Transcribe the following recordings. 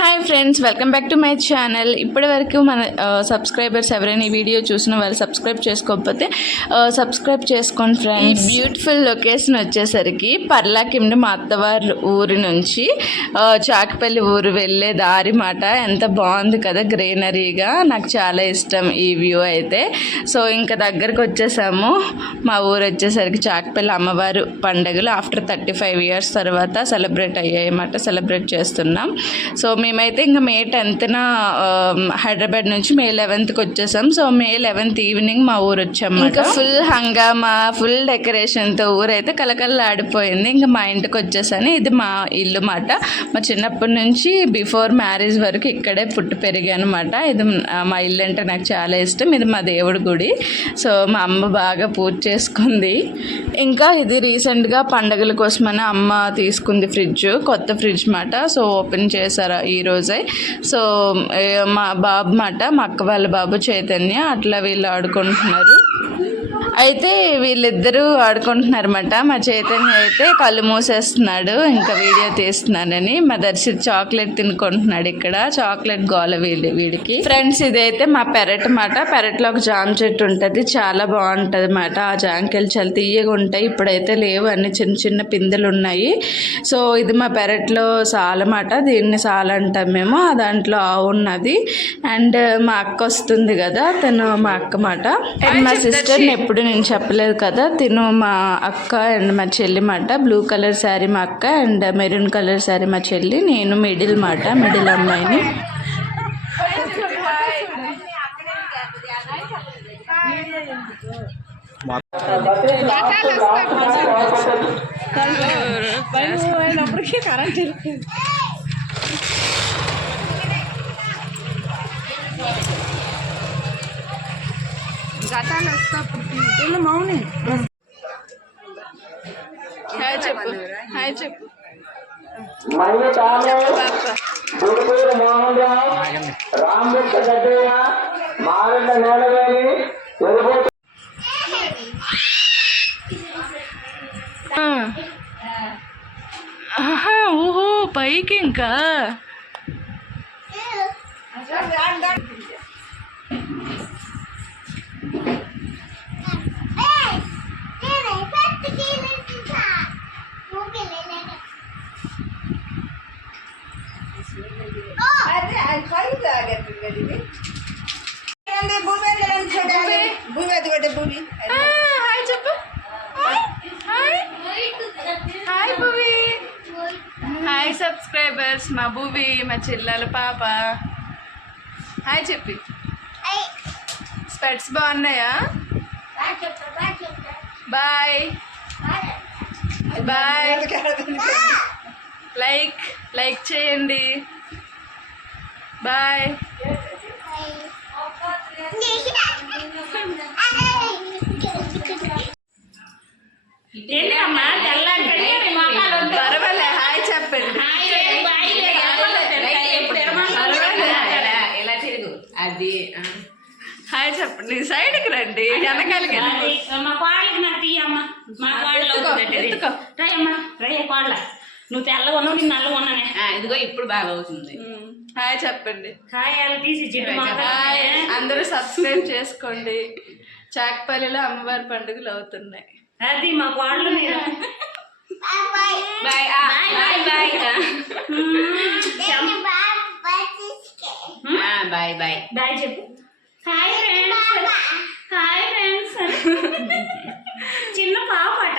Hi friends welcome back to my channel ఇప్పటి వరకు మన సబ్స్క్రైబర్స్ ఎవరైనా ఈ వీడియో చూసిన వాళ్ళు సబ్స్క్రైబ్ చేసుకోకపోతే సబ్స్క్రైబ్ చేసుకోండి ఫ్రెండ్స్ బ్యూటిఫుల్ లొకేషన్ వచ్చేసరికి పర్లాకిండి మా అత్తవారి ఊరి నుంచి ఆ, చాకిపల్లి ఊరు వెళ్ళే దారి మాట. ఎంత బాగుంది కదా గ్రీనరీగా. నాకు చాలా ఇష్టం ఈ వ్యూ అయితే. సో ఇంకా దగ్గరకు వచ్చేసాము. మా ఊరు వచ్చేసరికి చాకిపల్లి అమ్మవారు పండుగలు. ఆఫ్టర్ థర్టీ ఫైవ్ ఇయర్స్ తర్వాత సెలబ్రేట్ అయ్యాయి అన్నమాట సెలబ్రేట్ చేస్తున్నాం. సో మేము మేమైతే ఇంకా మే టెన్త్న హైదరాబాద్ నుంచి మే లెవెన్త్కి వచ్చేసాం. సో మే లెవెన్త్ ఈవినింగ్ మా ఊరు వచ్చాం ఇంకా ఫుల్ హంగామా ఫుల్ డెకరేషన్తో ఊరైతే కలకలలాడిపోయింది ఇంకా మా ఇంటికి వచ్చేసాను. ఇది మా ఇల్లు మాట. మా చిన్నప్పటి నుంచి బిఫోర్ మ్యారేజ్ వరకు ఇక్కడే పుట్టి పెరిగానమాట ఇది మా ఇల్లు అంటే నాకు చాలా ఇష్టం. ఇది మా దేవుడి గుడి. సో మా అమ్మ బాగా పూజ చేసుకుంది. ఇంకా ఇది రీసెంట్గా పండగల కోసమని అమ్మ తీసుకుంది ఫ్రిడ్జ్ కొత్త ఫ్రిడ్జ్ మాట. సో ఓపెన్ చేశారు. ఈ ఈరోజే. సో మా బాబు మాట మా అక్క వాళ్ళ బాబు చైతన్య అట్లా వీళ్ళు ఆడుకుంటున్నారు. అయితే వీళ్ళిద్దరూ ఆడుకుంటున్నారన్నమాట. మా చైతన్య అయితే కళ్ళు మూసేస్తున్నాడు ఇంకా వీడియో తీస్తున్నానని మా దర్శి చాక్లెట్ తినుకుంటున్నాడు ఇక్కడ చాక్లెట్ గోల వీడి వీడికి. ఫ్రెండ్స్ ఇదైతే మా పెరట్ మాట పెరట్లో ఒక జామ చెట్టు ఉంటుంది చాలా బాగుంటుంది అన్నమాట. ఆ జాంకాయలు చాలా తీయగా ఉంటాయి ఇప్పుడైతే లేవు. అన్ని చిన్న చిన్న పిందెలు ఉన్నాయి. సో ఇది మా పెరట్లో సాలమాట దీన్ని సాల అంటాం మేము. ఆ దాంట్లో ఆవు ఉన్నది. అండ్ మా అక్క వస్తుంది కదా తను మా అక్క మాట అండ్ మా సిస్టర్ ఎప్పుడు నేను చెప్పలేదు కదా. తిను మా అక్క అండ్ మా చెల్లి మాట. బ్లూ కలర్ శారీ మా అక్క అండ్ మెరూన్ కలర్ శారీ మా చెల్లి. నేను మిడిల్ మాట మిడిల్ అమ్మాయిని. హాయ్ చెప్పు హాయ్ చెప్పు మల్లికాము గుడిపూరు మోహన్ రావు రామకృష్ణ గడ్డయ్య మారెడ్డ నేలవేలి వెలుగోటి ఆ. ఆహా ఓహో పైకి ఇంకా ఆ, హాయ్ చెప్పు హాయ్ భువి హాయ్ సబ్స్క్రైబర్స్ మా భువి మా చెల్లెల పాప. హాయ్ చెప్పి స్పెట్స్ బాగున్నాయా? బాయ్ బాయ్ లైక్ లైక్ చేయండి. బాయ్ హాయ్ చెప్పండి. సైడ్కి రండి. వెనకాలకి మా కోళ్ళకి నాకు తీయమ్మా మా కోళ్ళలో ఎత్తుకో. ఎత్తుకో. రాయమ్మా రయ్య కోళ్ళ నువ్వు తెల్లగా ఉన్నావు నేను నల్లగా ఉన్నానే. ఆ, ఇదిగో ఇప్పుడు బాగా అవుతుంది. హాయ్ చెప్పండి. కాయాలు తీసి జిడ్డు హాయ్. అందరూ సబ్స్క్రైబ్ చేసుకోండి. చాకపల్లిలో అమ్మవారి పండుగలు అవుతున్నాయి. అది మా కోళ్ళు మీరు బాయ్ ఆ, bye bye bye bye. Bye చెప్పు. హాయ్ ఫ్రెండ్స్ హాయ్ ఫ్రెండ్స్ చిన్న పాపట.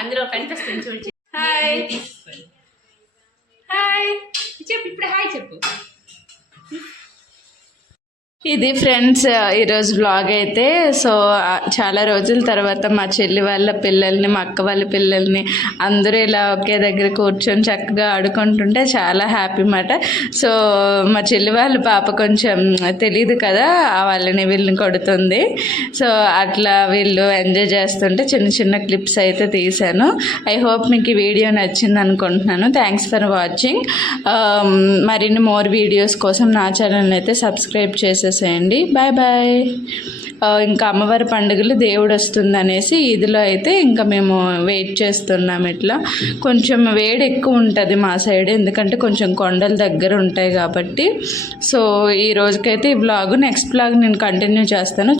అందులో కనిపిస్తుంది చూడు హాయ్ హాయ్ చెప్పు ఇప్పుడు హాయ్ చెప్పు. ఇది ఫ్రెండ్స్ ఈరోజు బ్లాగ్ అయితే. సో చాలా రోజుల తర్వాత మా చెల్లి వాళ్ళ పిల్లల్ని మా అక్క వాళ్ళ పిల్లల్ని అందరూ ఇలా ఒకే దగ్గర కూర్చొని చక్కగా ఆడుకుంటుంటే చాలా హ్యాపీ మాట సో మా చెల్లి వాళ్ళ పాప కొంచెం తెలియదు కదా ఆ వాళ్ళని వీళ్ళని కొడుతుంది. సో అట్లా వీళ్ళు ఎంజాయ్ చేస్తుంటే చిన్న చిన్న క్లిప్స్ అయితే తీశాను. ఐ హోప్ మీకు ఈ వీడియో నచ్చింది అనుకుంటున్నాను. థ్యాంక్స్ ఫర్ వాచింగ్ మరిన్ని మోర్ వీడియోస్ కోసం నా ఛానల్ని అయితే సబ్స్క్రైబ్ చేసేసేయండి బాయ్ బాయ్ ఇంకా అమ్మవారి పండుగలు దేవుడు వస్తుంది అనేసి ఇదిలో అయితే ఇంకా మేము వెయిట్ చేస్తున్నాం ఇట్లా. కొంచెం వేడి ఎక్కువ ఉంటుంది మా సైడ్ ఎందుకంటే కొంచెం కొండల దగ్గర ఉంటాయి కాబట్టి. సో ఈ రోజుకైతే ఈ బ్లాగ్ నెక్స్ట్ బ్లాగ్ నేను కంటిన్యూ చేస్తాను.